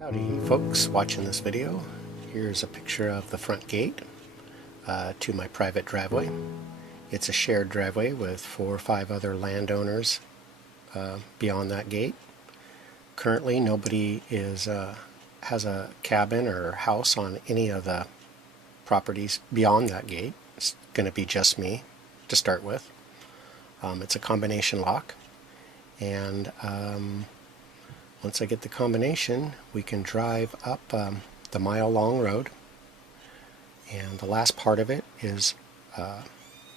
Howdy folks watching this video. Here's a picture of the front gate to my private driveway. It's a shared driveway with 4 or 5 other landowners beyond that gate. Currently nobody has a cabin or house on any of the properties beyond that gate. It's going to be just me to start with. It's a combination lock, and once I get the combination, we can drive up the mile-long road, and the last part of it is we're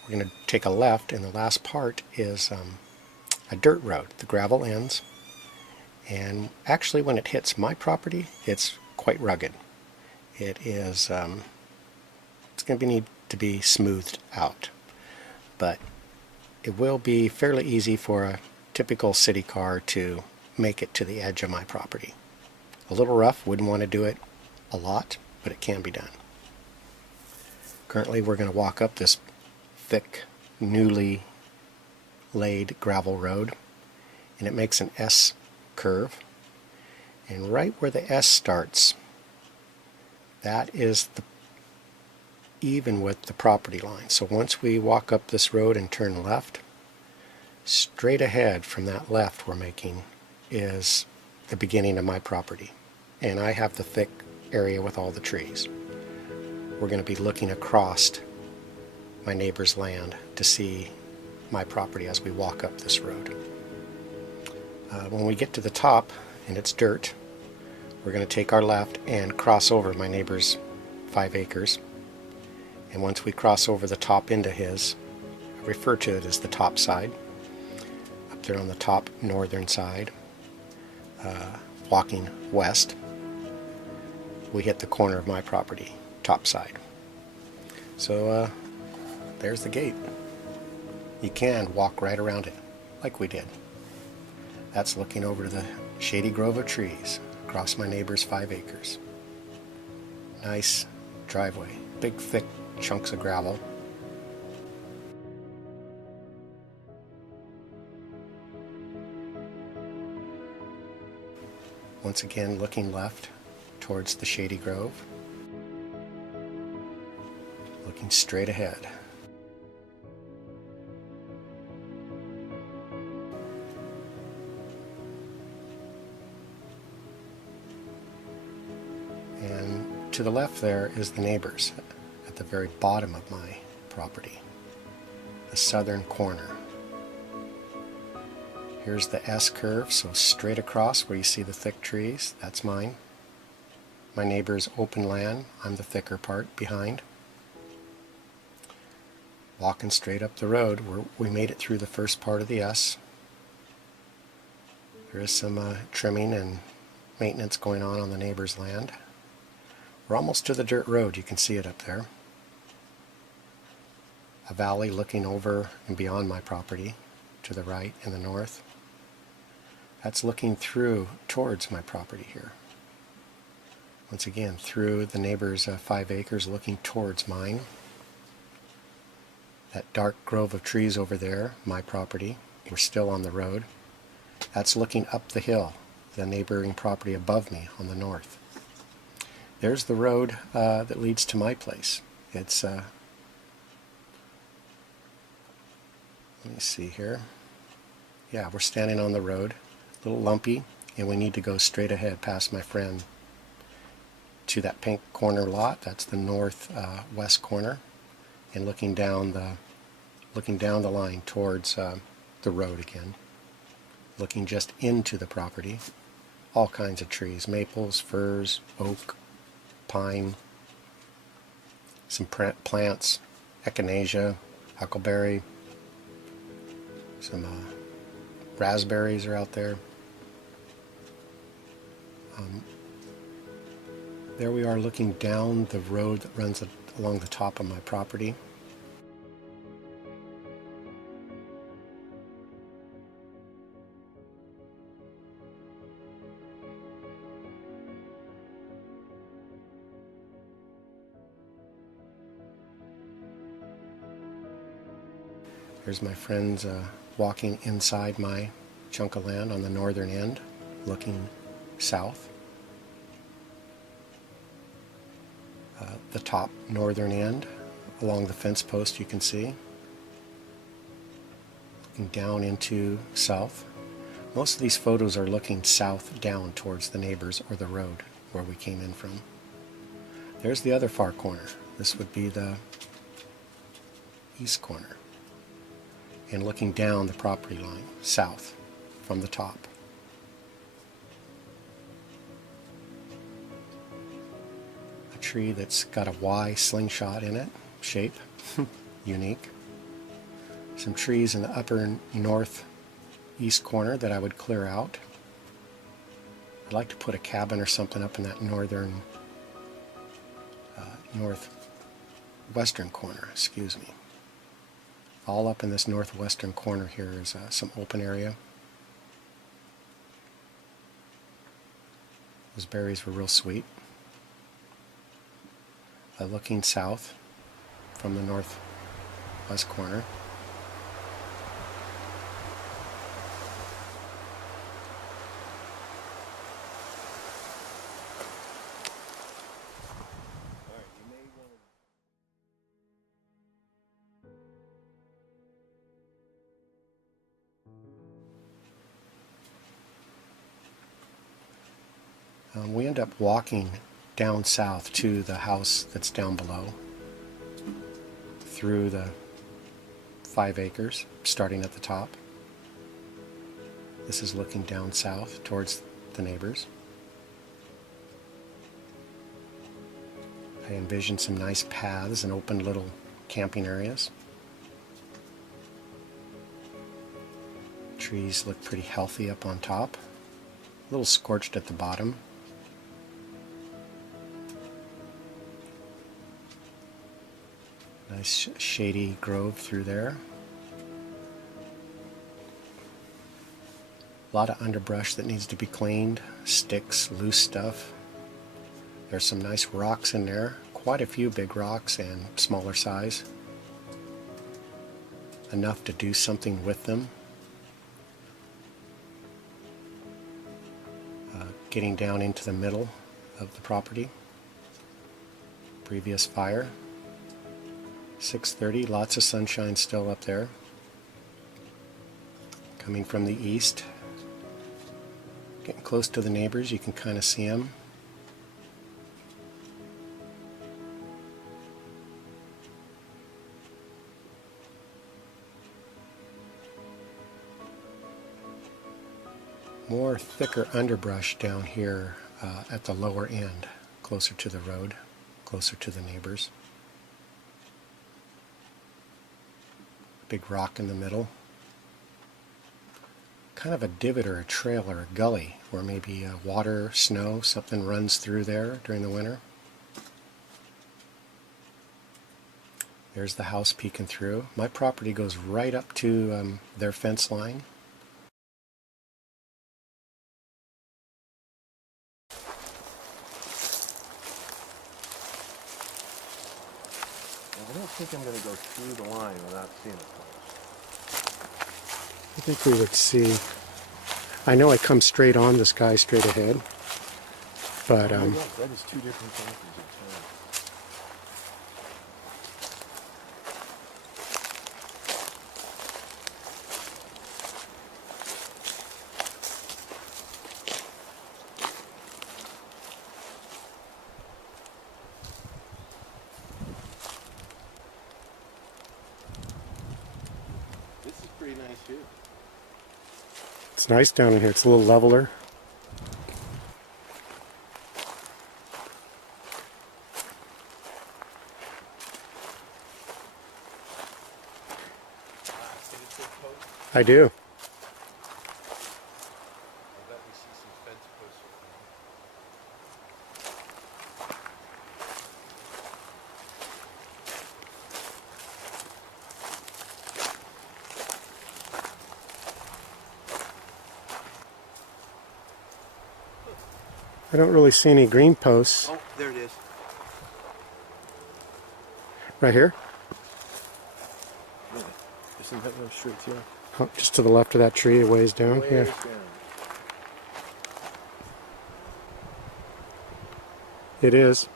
going to take a left, and the last part is a dirt road. The gravel ends, and actually when it hits my property, it's quite rugged. It's going to need to be smoothed out, but it will be fairly easy for a typical city car to make it to the edge of my property. A little rough, wouldn't want to do it a lot, but it can be done. Currently we're going to walk up this thick, newly laid gravel road, and it makes an S curve, and right where the S starts, that is even with the property line. So once we walk up this road and turn left, straight ahead from that left we're making is the beginning of my property, and I have the thick area with all the trees. We're going to be looking across my neighbor's land to see my property as we walk up this road. When we get to the top and it's dirt, we're going to take our left and cross over my neighbor's 5 acres, and once we cross over the top into his, I refer to it as the top side, up there on the top northern side, walking west, we hit the corner of my property, top side. So there's the gate. You can walk right around it, like we did. That's looking over to the Shady Grove of trees across my neighbor's 5 acres. Nice driveway, big thick chunks of gravel. Once again, looking left towards the Shady Grove, looking straight ahead. And to the left there is the neighbors at the very bottom of my property, the southern corner. Here's the S curve, so straight across where you see the thick trees, that's mine. My neighbor's open land, I'm the thicker part behind. Walking straight up the road, we made it through the first part of the S. There is some trimming and maintenance going on the neighbor's land. We're almost to the dirt road, you can see it up there. A valley looking over and beyond my property to the right and the north. That's looking through towards my property here. Once again, through the neighbor's 5 acres, looking towards mine. That dark grove of trees over there, my property, we're still on the road. That's looking up the hill, the neighboring property above me on the north. There's the road that leads to my place. It's, let me see here. Yeah, we're standing on the road. A little lumpy, and we need to go straight ahead past my friend to that pink corner lot. That's the northwest corner, and looking down the line towards the road again, looking just into the property. All kinds of trees: maples, firs, oak, pine, some plants, echinacea, huckleberry, some raspberries are out there. There we are looking down the road that runs along the top of my property. Here's my friends walking inside my chunk of land on the northern end, looking south. the top northern end along the fence post, you can see. Looking down into south. Most of these photos are looking south down towards the neighbors or the road where we came in from. There's the other far corner. This would be the east corner. And looking down the property line, south from the top. A tree that's got a Y slingshot in it, shape, unique. Some trees in the upper northeast corner that I would clear out. I'd like to put a cabin or something up in that northwestern corner, excuse me. All up in this northwestern corner here is some open area. Those berries were real sweet. Looking south from the northwest corner. We end up walking down south to the house that's down below through the 5 acres, starting at the top. This is looking down south towards the neighbors. I envision some nice paths and open little camping areas. Trees look pretty healthy up on top, a little scorched at the bottom. Nice shady grove through there. A lot of underbrush that needs to be cleaned, sticks, loose stuff. There's some nice rocks in there, quite a few big rocks and smaller size. Enough to do something with them. Getting down into the middle of the property. Previous fire. 6:30, lots of sunshine still up there. Coming from the east. Getting close to the neighbors, you can kind of see them. More thicker underbrush down here at the lower end, closer to the road, closer to the neighbors. Big rock in the middle. Kind of a divot or a trail or a gully where maybe water, snow, something runs through there during the winter. There's the house peeking through. My property goes right up to their fence line. I don't think I'm going to go through the line without seeing it. I think we would see. I know I come straight on this guy straight ahead, but that is two different things. This is pretty nice too. It's nice down in here. It's a little leveler. I do. I bet we see some fence posts. I don't really see any green posts. Oh, there it is. Right here? Yeah. Isn't that no straight here? Oh, just to the left of that tree, a ways down. Way Yeah, down. it is.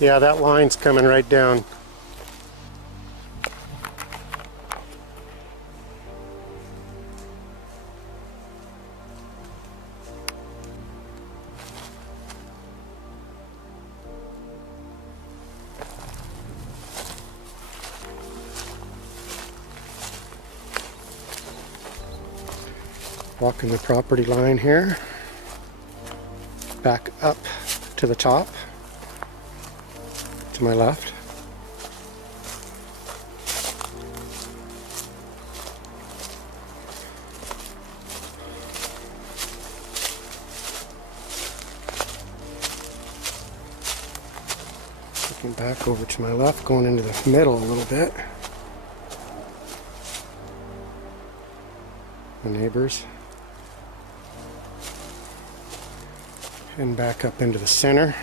Yeah, that line's coming right down. Walking the property line here, back up to the top, to my left. Looking back over to my left, going into the middle a little bit. The neighbors. And back up into the center.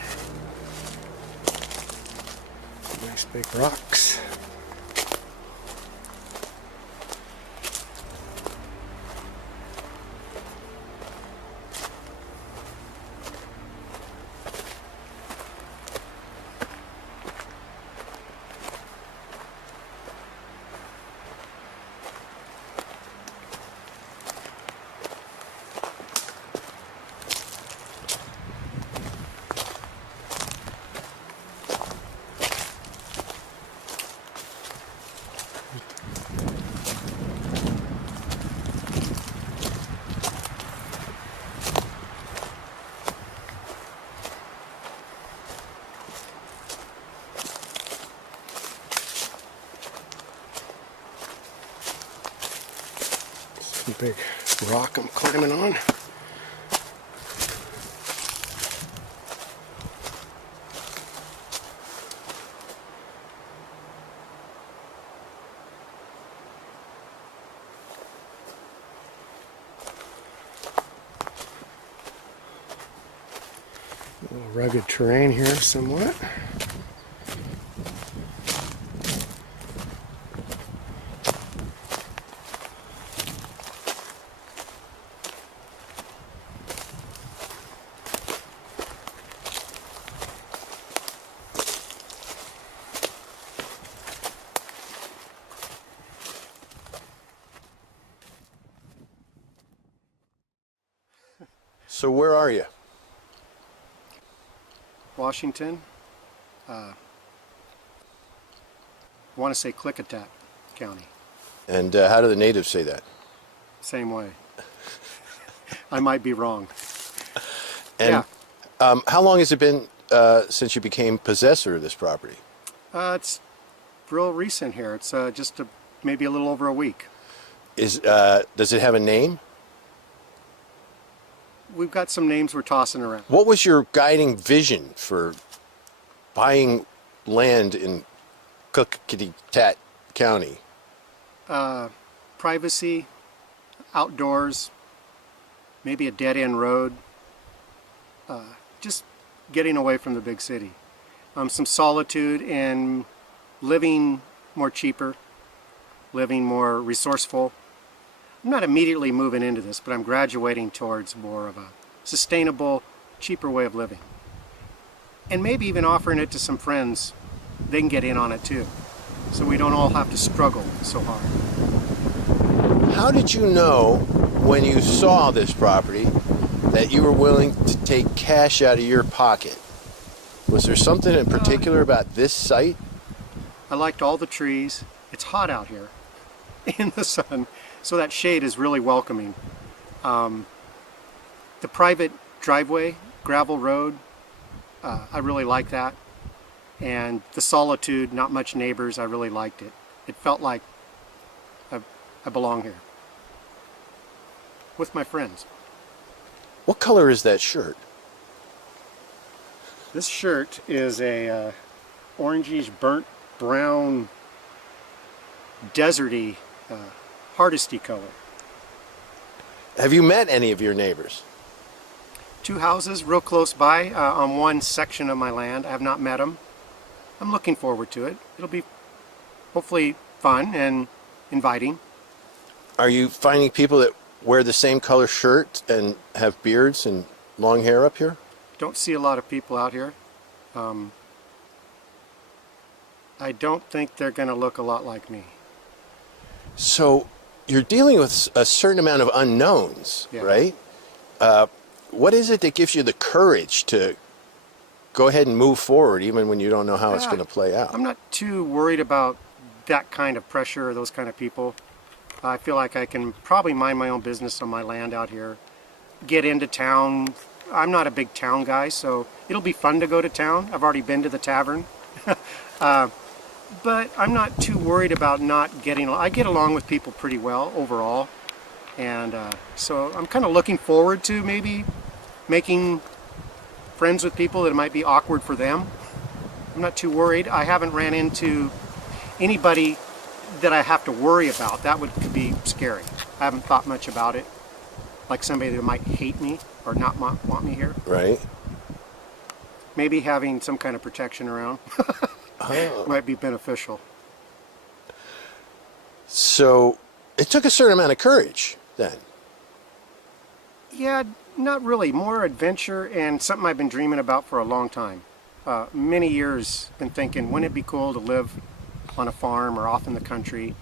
Nice big rocks. Big rock I'm climbing on. A little rugged terrain here somewhat. So where are you? Washington. I want to say Klickitat County. And how do the natives say that? Same way. I might be wrong. And Yeah. how long has it been since you became possessor of this property? It's real recent here. It's just maybe a little over a week. Does it have a name? We've got some names we're tossing around. What was your guiding vision for buying land in Klickitat County? Privacy, outdoors, maybe a dead-end road. Just getting away from the big city. Some solitude and living more cheaper, living more resourceful. I'm not immediately moving into this, but I'm graduating towards more of a sustainable, cheaper way of living. And maybe even offering it to some friends. They can get in on it too. So we don't all have to struggle so hard. How did you know when you saw this property that you were willing to take cash out of your pocket? Was there something in particular about this site? I liked all the trees. It's hot out here in the sun, so that shade is really welcoming. The private driveway, gravel road, I really like that. And the solitude, not much neighbors, I really liked it. It felt like I belong here with my friends. What color is that shirt? This shirt is a orangish burnt brown deserty hardesty color. Have you met any of your neighbors? 2 houses real close by on one section of my land. I have not met them. I'm looking forward to it. It'll be hopefully fun and inviting. Are you finding people that wear the same color shirt and have beards and long hair up here? Don't see a lot of people out here. I don't think they're going to look a lot like me. So you're dealing with a certain amount of unknowns, Yeah. right? What is it that gives you the courage to go ahead and move forward even when you don't know how it's going to play out? I'm not too worried about that kind of pressure or those kind of people. I feel like I can probably mind my own business on my land out here. Get into town. I'm not a big town guy, so it'll be fun to go to town. I've already been to the tavern. But I'm not too worried about not getting. I get along with people pretty well overall. And so I'm kind of looking forward to maybe making friends with people that it might be awkward for them. I'm not too worried. I haven't ran into anybody that I have to worry about. That could be scary. I haven't thought much about it. Like somebody that might hate me or not want me here. Right. Maybe having some kind of protection around might be beneficial. So it took a certain amount of courage then. Yeah, not really. More adventure and something I've been dreaming about for a long time. Many years, been thinking, wouldn't it be cool to live on a farm or off in the country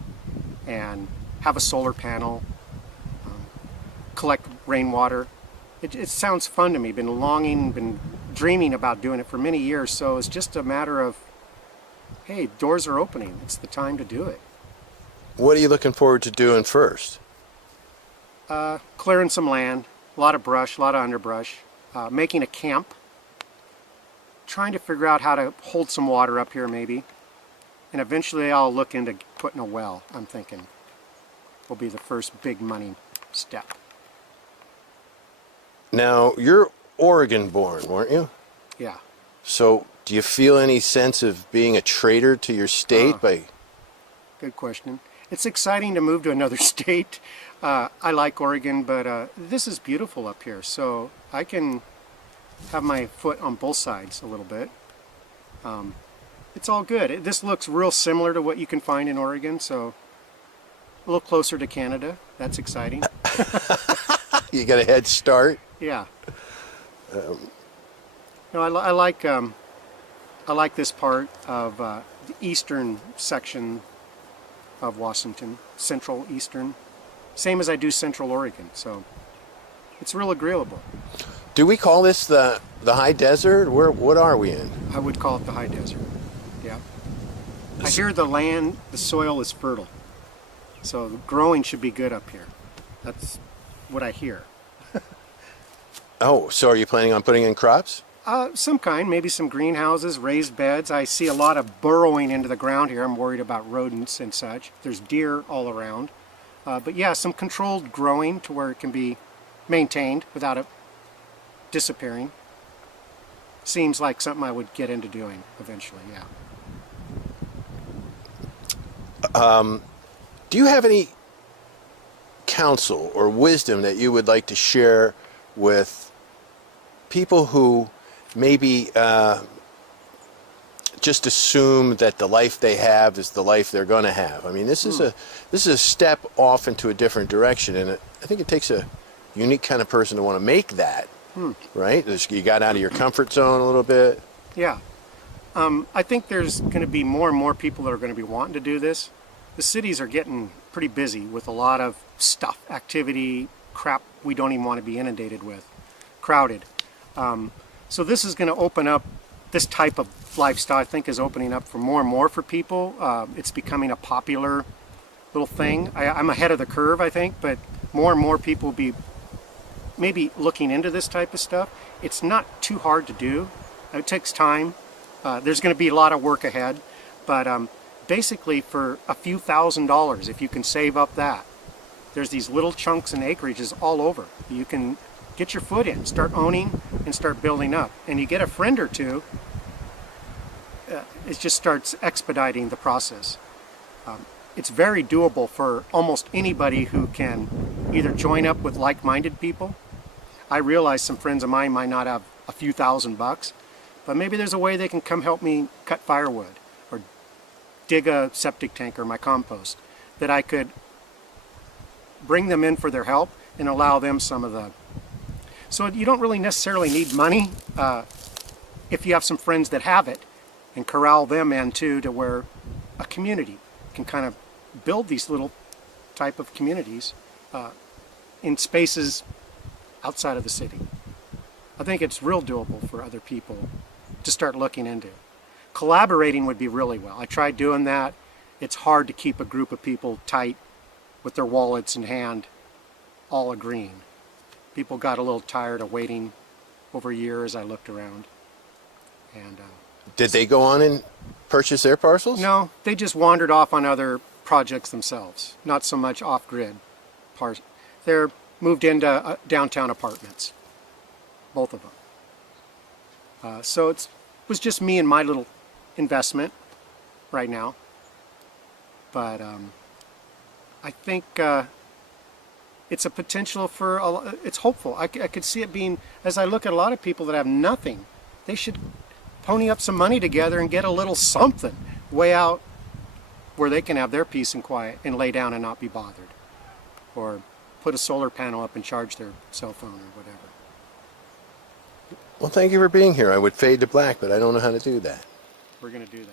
and have a solar panel, collect rainwater. It sounds fun to me. Been dreaming about doing it for many years. So it's just a matter of, hey, doors are opening. It's the time to do it. What are you looking forward to doing first? Clearing some land, a lot of brush, a lot of underbrush, making a camp, trying to figure out how to hold some water up here maybe, and eventually I'll look into putting a well, I'm thinking, will be the first big money step. Now, you're Oregon born, weren't you? Yeah. So do you feel any sense of being a traitor to your state by... Good question. It's exciting to move to another state. I like Oregon, but this is beautiful up here, so I can have my foot on both sides a little bit. It's all good. This looks real similar to what you can find in Oregon, so a little closer to Canada. That's exciting. You got a head start? Yeah. No, I like this part of the eastern section of Washington, central eastern, same as I do central Oregon, so it's real agreeable. Do we call this the high desert? What are we in? I would call it the high desert. Yeah. I hear the soil is fertile, so the growing should be good up here. That's what I hear. Oh, so are you planning on putting in crops? Some kind, maybe some greenhouses, raised beds. I see a lot of burrowing into the ground here. I'm worried about rodents and such. There's deer all around. But yeah, some controlled growing to where it can be maintained without it disappearing. Seems like something I would get into doing eventually, yeah. Do you have any counsel or wisdom that you would like to share with people who maybe just assume that the life they have is the life they're going to have? I mean, this is a step off into a different direction, and I think it takes a unique kind of person to want to make that. Right? You got out of your comfort zone a little bit. Yeah. I think there's going to be more and more people that are going to be wanting to do this. The cities are getting pretty busy with a lot of stuff, activity, crap we don't even want to be inundated with, crowded. So this is going to open up, this type of lifestyle I think is opening up for more and more for people. It's becoming a popular little thing. I'm ahead of the curve, I think, but more and more people will be maybe looking into this type of stuff. It's not too hard to do. It takes time. There's going to be a lot of work ahead, but basically for a few $1,000s, if you can save up that, there's these little chunks and acreages all over. You can get your foot in, start owning, and start building up. And you get a friend or two, it just starts expediting the process. It's very doable for almost anybody who can either join up with like-minded people. I realize some friends of mine might not have a few $1,000s, but maybe there's a way they can come help me cut firewood or dig a septic tank or my compost, that I could bring them in for their help and allow them some of the... So you don't really necessarily need money if you have some friends that have it, and corral them in too, to where a community can kind of build these little type of communities in spaces outside of the city. I think it's real doable for other people to start looking into. Collaborating would be really well. I tried doing that. It's hard to keep a group of people tight with their wallets in hand, all agreeing. People got a little tired of waiting over a year as I looked around. And Did they go on and purchase their parcels? no, they just wandered off on other projects themselves, not so much off-grid. They're moved into downtown apartments, both of them. So it was just me and my little investment right now. But I think it's a potential for, it's hopeful. I could see it being, as I look at a lot of people that have nothing, they should pony up some money together and get a little something way out where they can have their peace and quiet and lay down and not be bothered. Or put a solar panel up and charge their cell phone or whatever. Well, thank you for being here. I would fade to black, but I don't know how to do that. We're going to do that.